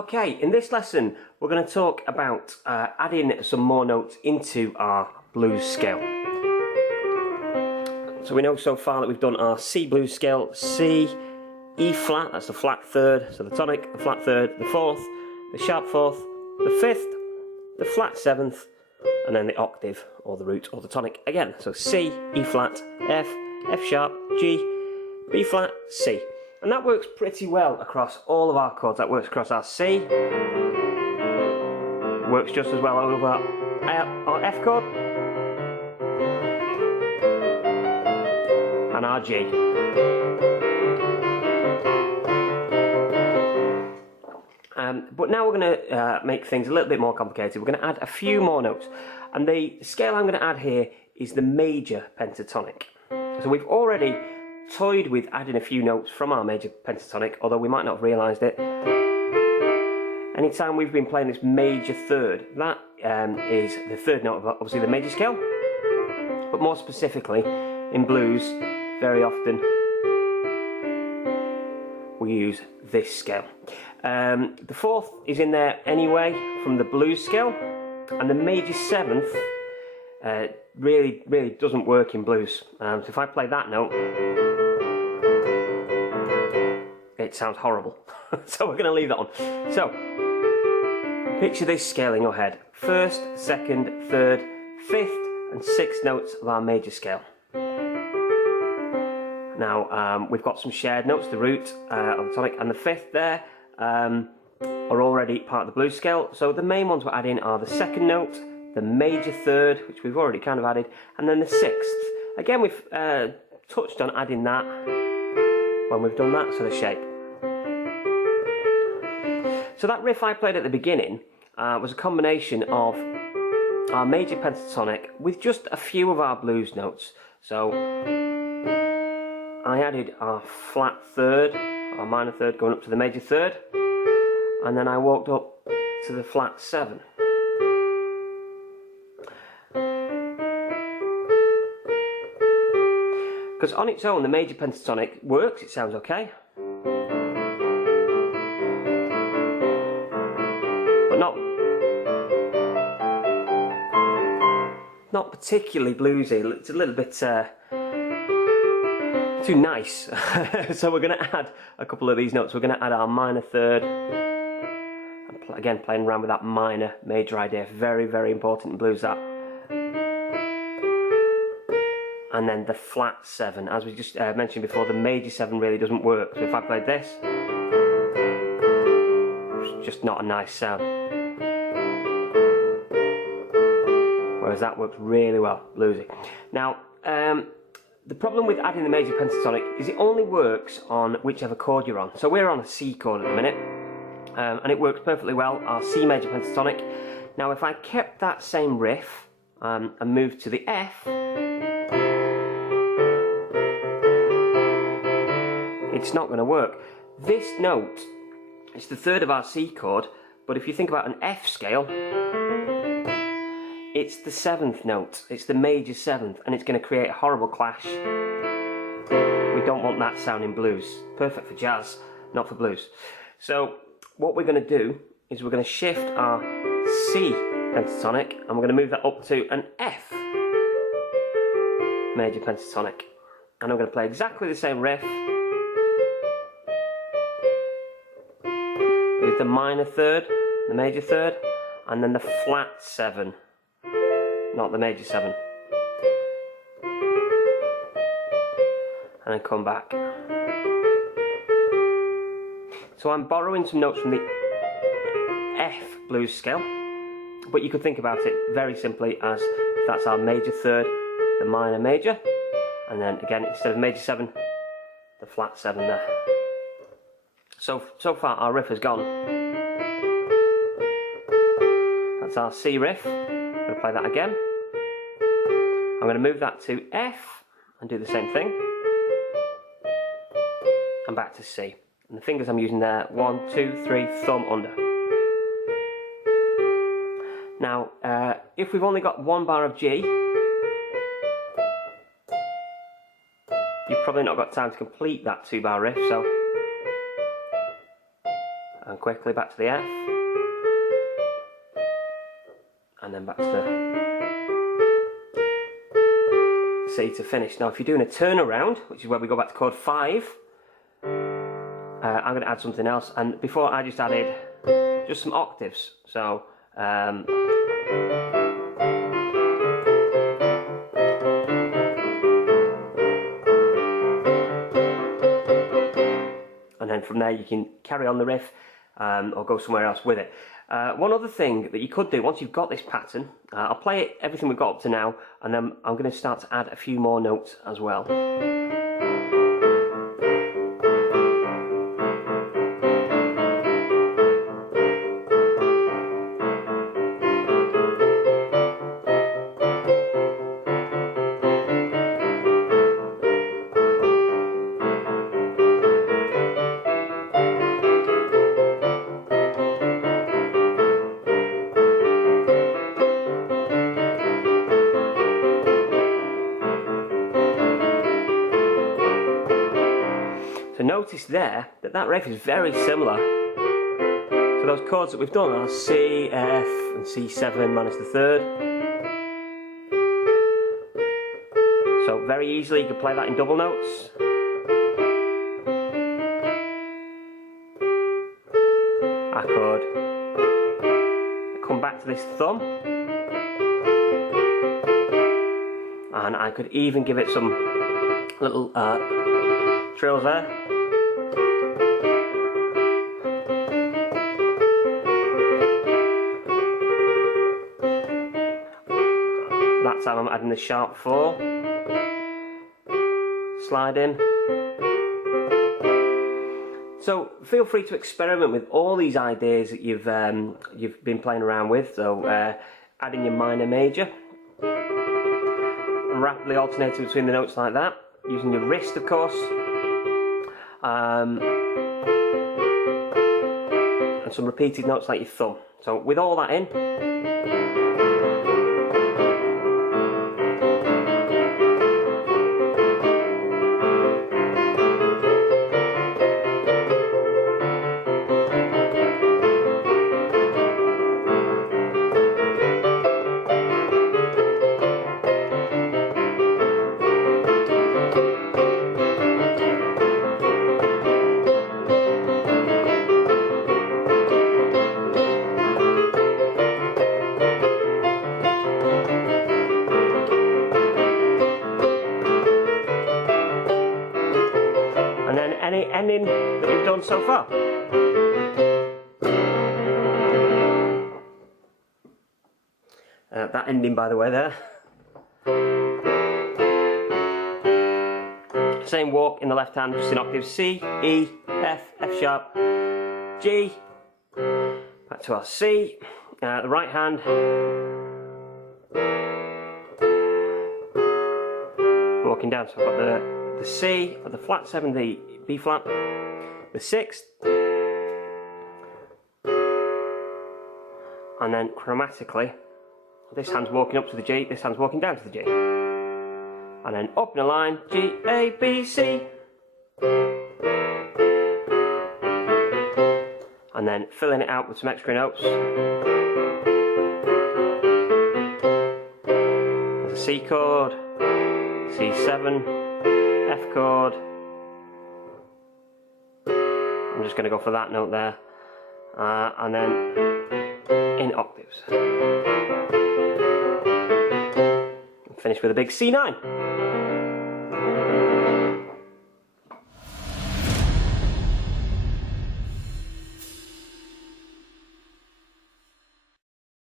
Okay, in this lesson we're going to talk about adding some more notes into our blues scale. So we know so far that we've done our C blues scale: C, E flat, that's the flat third, so the tonic, the flat third, the fourth, the sharp fourth, the fifth, the flat seventh, and then the octave or the root or the tonic again. So C, E flat, F, F sharp, G, B flat, C. And that works pretty well across all of our chords. That works across our C, works just as well over our F chord, and our G. But now we're going to make things a little bit more complicated. We're going to add a few more notes. And the scale I'm going to add here is the major pentatonic. So we've already toyed with adding a few notes from our major pentatonic, although we might not have realised it. Anytime we've been playing this major third, that is the third note of obviously the major scale. But more specifically, in blues, very often we use this scale. The fourth is in there anyway from the blues scale, and the major seventh really doesn't work in blues. So if I play that note, it sounds horrible. So we're going to leave that one. So picture this scale in your head: first, second, third, fifth, and sixth notes of our major scale. Now we've got some shared notes, the root of the tonic and the fifth there are already part of the blues scale. So the main ones we're adding are the second note, the major third, which we've already kind of added, and then the sixth. Again, we've touched on adding that when we've done that sort of shape. So that riff I played at the beginning was a combination of our major pentatonic with just a few of our blues notes. So I added our flat third, our minor third going up to the major third, and then I walked up to the flat seven. Because on its own the major pentatonic works, it sounds okay, but not particularly bluesy. It's a little bit too nice. So we're going to add a couple of these notes. We're going to add our minor third, and again playing around with that minor major idea, very important in blues, that. And then the flat seven, as we just mentioned before, the major seven really doesn't work. So if I played this, it's just not a nice sound. Whereas that works really well, bluesy. Now, the problem with adding the major pentatonic is it only works on whichever chord you're on. So we're on a C chord at the minute, and it works perfectly well, our C major pentatonic. Now if I kept that same riff and moved to the F, it's not going to work. This note is the third of our C chord, but if you think about an F scale, it's the seventh note, it's the major seventh, and it's going to create a horrible clash. We don't want that sound in blues. Perfect for jazz, not for blues. So what we're going to do is we're going to shift our C pentatonic and we're going to move that up to an F major pentatonic. And I'm going to play exactly the same riff with the minor third, the major third, and then the flat seven, not the major seven, and then come back. So I'm borrowing some notes from the F blues scale, but you could think about it very simply as if that's our major third, the minor major, and then again instead of major seven, the flat seven there. So far our riff has gone. That's our C riff. I'm going to play that again. I'm going to move that to F and do the same thing, and back to C. And the fingers I'm using there, 1, 2, 3, thumb under. Now, if we've only got one bar of G, you've probably not got time to complete that 2-bar riff, so and quickly back to the F, and then back to the C to finish. Now if you're doing a turnaround, which is where we go back to chord 5, I'm going to add something else, and before I just added just some octaves, so and then from there you can carry on the riff or go somewhere else with it. One other thing that you could do once you've got this pattern, I'll play it, everything we've got up to now, and then I'm going to start to add a few more notes as well. So notice there that that riff is very similar to those chords that we've done, are C, F and C7 minus the 3rd. So very easily you can play that in double notes. I could come back to this thumb, and I could even give it some little trills there. That time I'm adding the sharp 4, slide in. So feel free to experiment with all these ideas that you've been playing around with. So adding your minor major, rapidly alternating between the notes like that, using your wrist of course, and some repeated notes like your thumb. So with all that in, and then any ending that you've done so far. That ending, by the way, there. Same walk in the left hand, just in octaves: C, E, F, F sharp, G, back to our C. The right hand, walking down, so I've got the C, the flat 7, the B flat, the 6th, and then chromatically this hand's walking up to the G, this hand's walking down to the G, and then up in a line, G, A, B, C, and then filling it out with some extra notes. There's a C chord, C7, F chord. I'm just going to go for that note there, and then in octaves. Finish with a big C9.